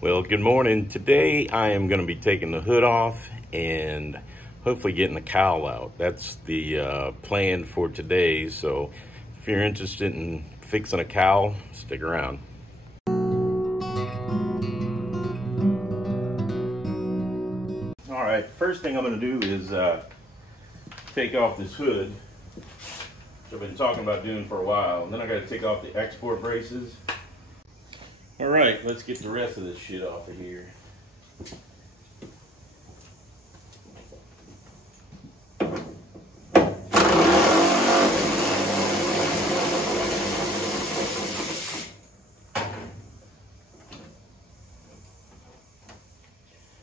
Well, good morning. Today I am going to be taking the hood off and hopefully getting the cowl out. That's the plan for today. So if you're interested in fixing a cowl, stick around. All right, first thing I'm going to do is take off this hood, which I've been talking about doing for a while. And then I got to take off the export braces. All right, let's get the rest of this shit off of here.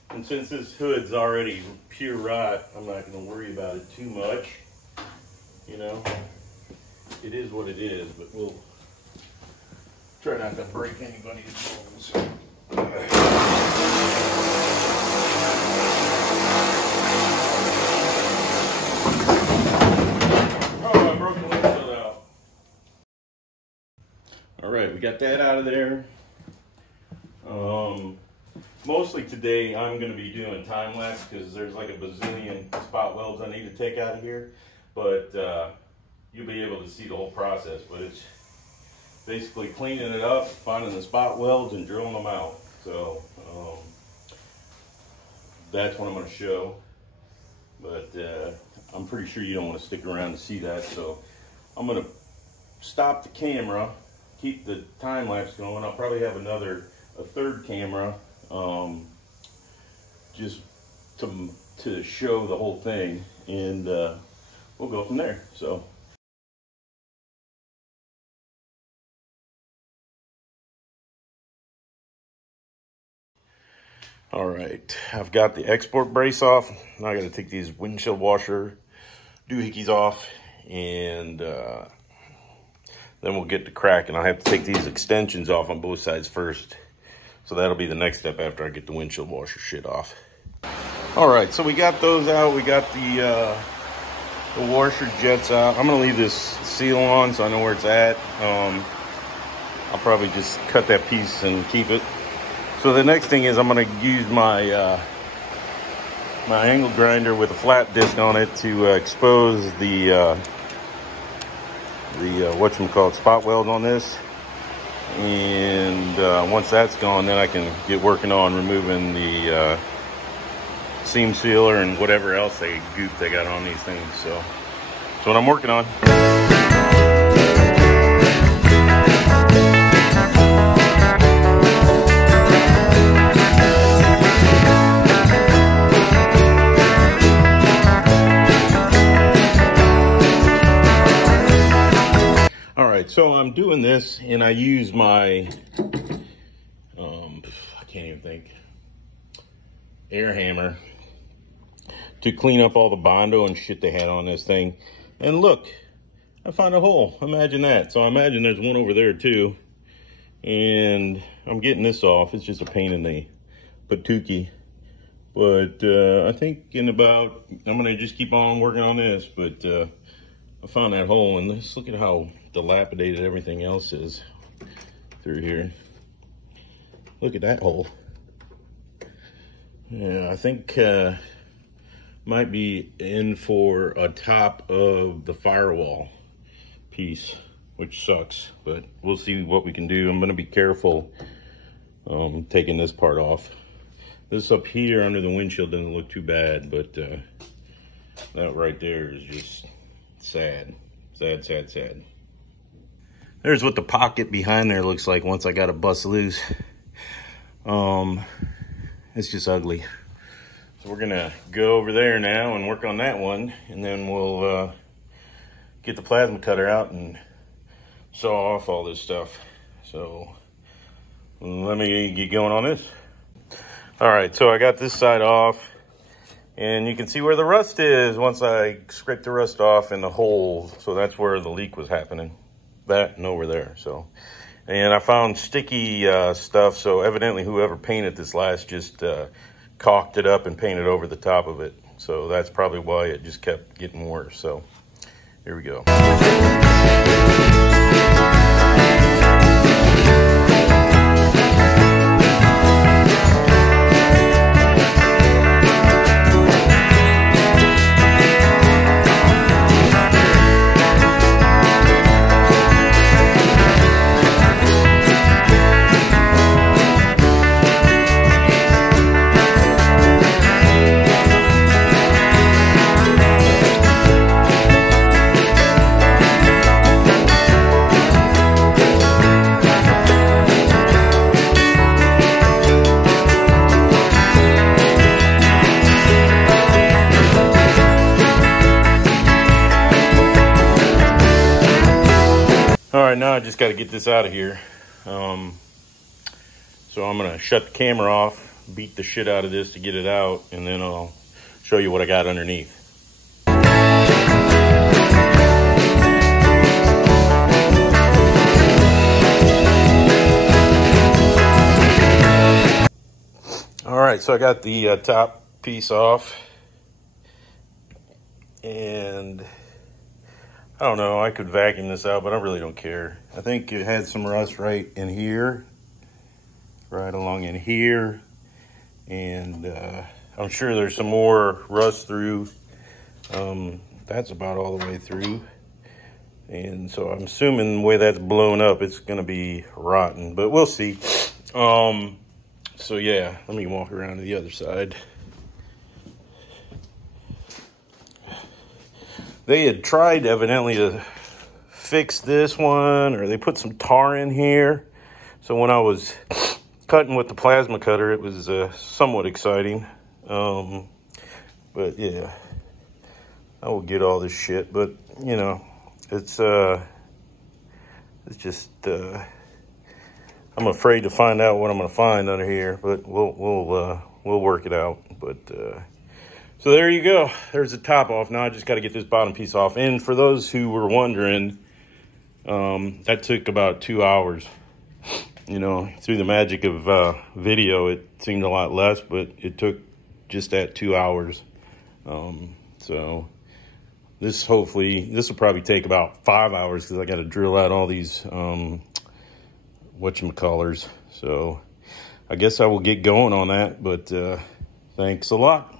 And since this hood's already pure rot, I'm not going to worry about it too much. You know, it is what it is, but we'll try not to break anybody's bones. Oh, I broke the windshield out. All right, we got that out of there. Mostly today I'm going to be doing time lapse because there's like a bazillion spot welds I need to take out of here. But you'll be able to see the whole process. But it's basically cleaning it up, finding the spot welds, and drilling them out. So that's what I'm going to show. But I'm pretty sure you don't want to stick around to see that. So I'm going to stop the camera, keep the time lapse going. I'll probably have a third camera just to show the whole thing, and we'll go from there. So. All right, I've got the export brace off. Now I got to take these windshield washer doohickeys off, and then we'll get to cracking. I have to take these extensions off on both sides first. So that'll be the next step after I get the windshield washer shit off. All right, so we got those out. We got the washer jets out. I'm gonna leave this seal on so I know where it's at. I'll probably just cut that piece and keep it. So the next thing is I'm gonna use my my angle grinder with a flat disc on it to expose the whatchamacallit spot weld on this. And once that's gone, then I can get working on removing the seam sealer and whatever else goop they got on these things. So that's what I'm working on. So I'm doing this, and I use my, I can't even think, air hammer to clean up all the Bondo and shit they had on this thing. And look, I found a hole. Imagine that. So I imagine there's one over there too. And I'm getting this off. It's just a pain in the patookie. But I think I'm gonna just keep on working on this. But I found that hole, and let's look at how dilapidated everything else is through here. Look at that hole. Yeah, I think might be in for a top of the firewall piece, which sucks, but we'll see what we can do. I'm going to be careful taking this part off. This up here under the windshield doesn't look too bad, but that right there is just sad. Sad. There's what the pocket behind there looks like once I got it bust loose. It's just ugly. So we're gonna go over there now and work on that one, and then we'll get the plasma cutter out and saw off all this stuff. So let me get going on this. All right, so I got this side off, and you can see where the rust is once I scraped the rust off in the hole. So that's where the leak was happening. That and over there. So, and I found sticky stuff. So evidently whoever painted this last just caulked it up and painted over the top of it. So that's probably why it just kept getting worse. So here we go. right, now I just got to get this out of here. So I'm going to shut the camera off, beat the shit out of this to get it out, and then I'll show you what I got underneath. All right, so I got the top piece off, and I don't know, I could vacuum this out, but I really don't care. I think it had some rust right in here, right along in here, and I'm sure there's some more rust through. That's about all the way through, and so I'm assuming the way that's blown up, it's gonna be rotten, but we'll see. So yeah, let me walk around to the other side. They had tried evidently to fix this one, or they put some tar in here. So when I was cutting with the plasma cutter, it was somewhat exciting. But yeah, I will get all this shit, but you know, it's just, I'm afraid to find out what I'm going to find under here, but we'll work it out. But so there you go. There's the top off. Now I just got to get this bottom piece off. And for those who were wondering, that took about 2 hours. You know, through the magic of video, it seemed a lot less, but it took just that 2 hours. So this will probably take about 5 hours because I got to drill out all these whatchamacallers. So I guess I will get going on that, but thanks a lot.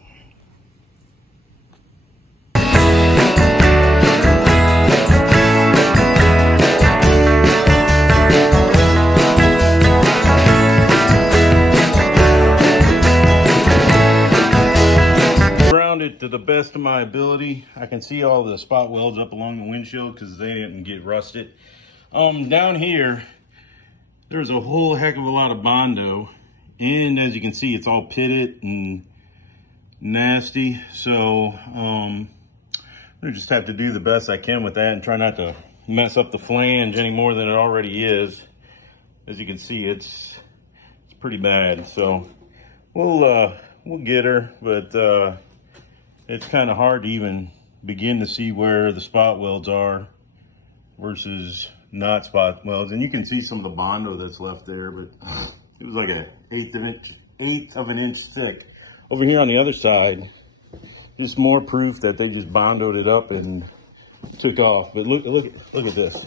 Ground it to the best of my ability. I can see all the spot welds up along the windshield because they didn't get rusted. Down here, there's a whole heck of a lot of Bondo, and as you can see, it's all pitted and nasty. So I'm gonna just have to do the best I can with that and try not to mess up the flange any more than it already is. As you can see, it's pretty bad. So we'll get her, but it's kind of hard to even begin to see where the spot welds are versus not spot welds. And you can see some of the Bondo that's left there, but it was like an eighth of an inch thick. Over here on the other side, just more proof that they just Bondoed it up and took off. But look at this.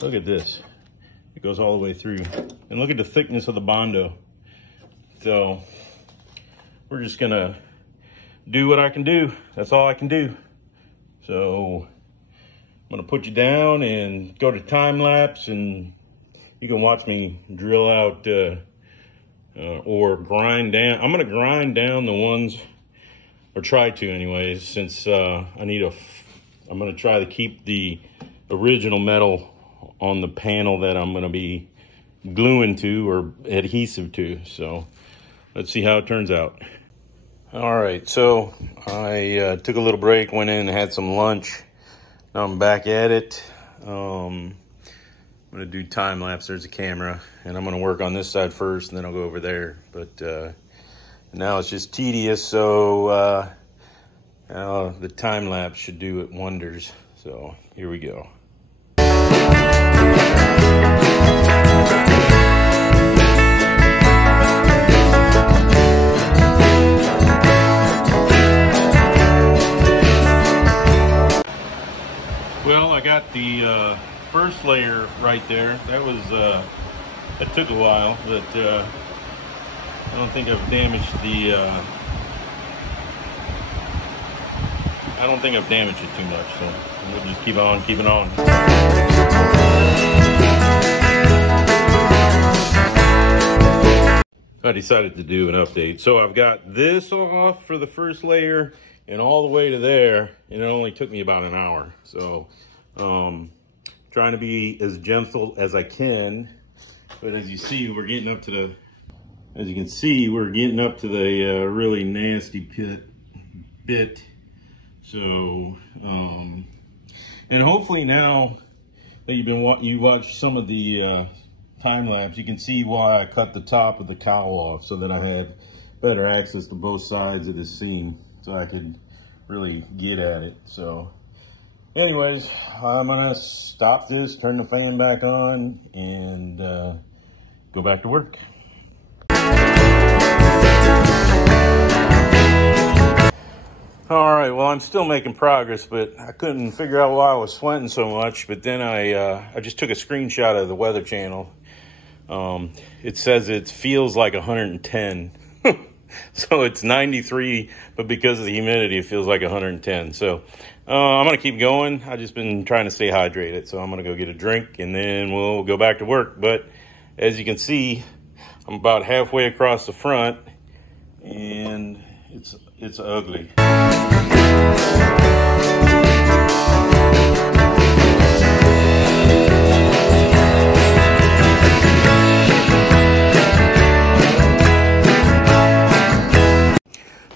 Look at this. It goes all the way through. And look at the thickness of the Bondo. So we're just gonna do what I can do. That's all I can do. So I'm gonna put you down and go to time lapse, and you can watch me drill out or grind down. I'm gonna grind down the ones, or try to anyways, since I'm gonna try to keep the original metal on the panel that I'm gonna be gluing to or adhesive to. So let's see how it turns out. All right, so I took a little break, went in and had some lunch. Now I'm back at it. I'm gonna do time lapse. There's a camera, and I'm gonna work on this side first, and then I'll go over there. But now it's just tedious, so the time lapse should do it wonders. So here we go. Well, I got the first layer right there. That took a while, but I don't think I've damaged the I don't think I've damaged it too much, so we'll just keep on keeping on. I decided to do an update. So I've got this off for the first layer and all the way to there, and it only took me about an hour. So trying to be as gentle as I can, but as you see, we're getting up to the, as you can see, we're getting up to the really nasty bit. So and hopefully now that you watched some of the time lapse, you can see why I cut the top of the cowl off so that I had better access to both sides of the seam, so I could really get at it. So anyways, I'm gonna stop this, turn the fan back on, and go back to work. All right, well, I'm still making progress, but I couldn't figure out why I was sweating so much. But then I just took a screenshot of the Weather Channel. It says it feels like 110. So it's 93, but because of the humidity, it feels like 110. So I'm going to keep going. I've just been trying to stay hydrated. So I'm going to go get a drink, and then we'll go back to work. But as you can see, I'm about halfway across the front, and it's ugly.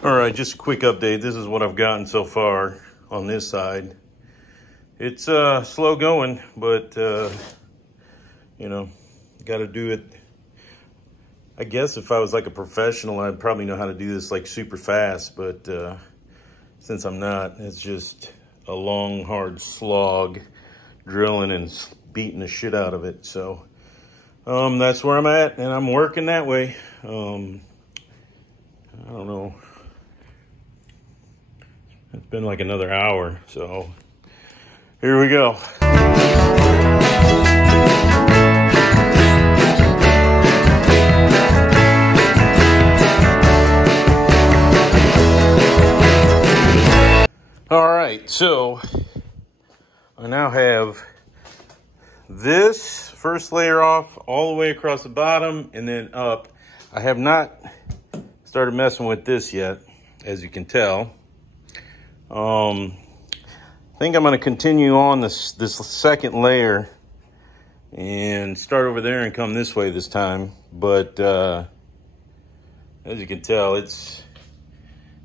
All right, just a quick update. This is what I've gotten so far on this side. It's slow going, but you know, got to do it. I guess if I was like a professional, I'd probably know how to do this like super fast, but since I'm not, it's just a long, hard slog, drilling and beating the shit out of it. So that's where I'm at, and I'm working that way. I don't know. It's been like another hour, so here we go. All right, so I now have this first layer off all the way across the bottom and then up. I have not started messing with this yet, as you can tell. I think I'm going to continue on this second layer and start over there and come this way this time. But as you can tell, it's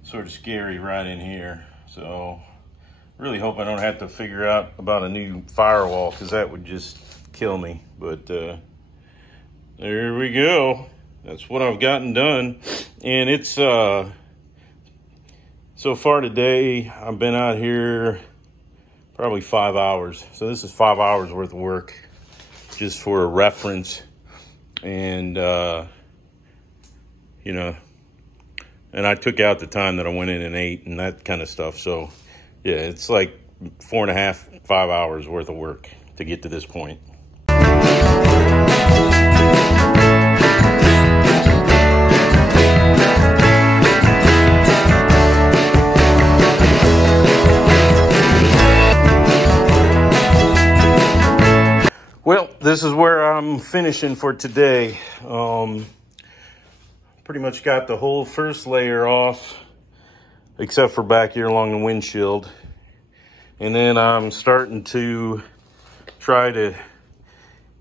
sort of scary right in here. So really hope I don't have to figure out about a new firewall, because that would just kill me. But there we go. That's what I've gotten done. And it's so far today, I've been out here probably 5 hours. So this is 5 hours worth of work, just for a reference. And you know, and I took out the time that I went in and ate and that kind of stuff. So yeah, it's like 4.5, 5 hours worth of work to get to this point. Well, this is where I'm finishing for today. Pretty much got the whole first layer off, except for back here along the windshield. And then I'm starting to try to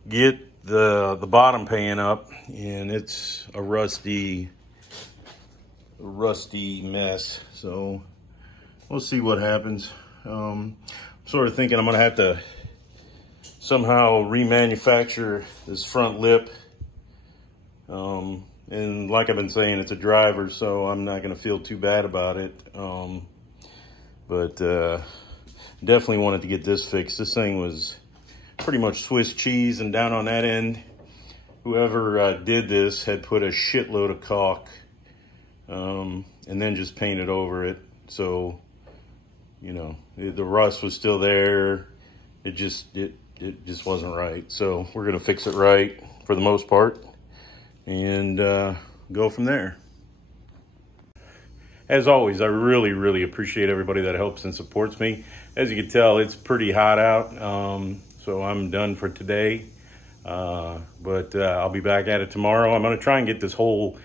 get the bottom pan up, and it's a rusty mess. So we'll see what happens. I'm sort of thinking I'm gonna have to somehow remanufacture this front lip. And like I've been saying, it's a driver, so I'm not gonna feel too bad about it. But definitely wanted to get this fixed. This thing was pretty much Swiss cheese, and down on that end, whoever did this had put a shitload of caulk and then just painted over it. So, you know, the rust was still there. It just wasn't right. So we're gonna fix it right for the most part, and go from there. As always, I really, really appreciate everybody that helps and supports me. As you can tell, it's pretty hot out, so I'm done for today. But I'll be back at it tomorrow. I'm gonna try and get this whole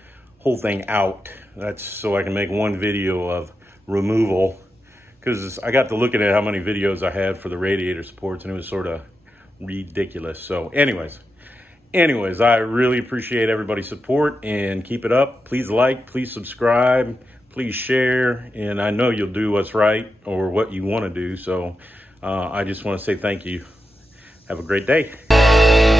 thing out. That's so I can make one video of removal, because I got to looking at how many videos I had for the radiator supports, and it was sort of ridiculous. So anyways, I really appreciate everybody's support, and keep it up. Please like, please subscribe, please share, and I know you'll do what's right or what you want to do. So I just want to say thank you. Have a great day.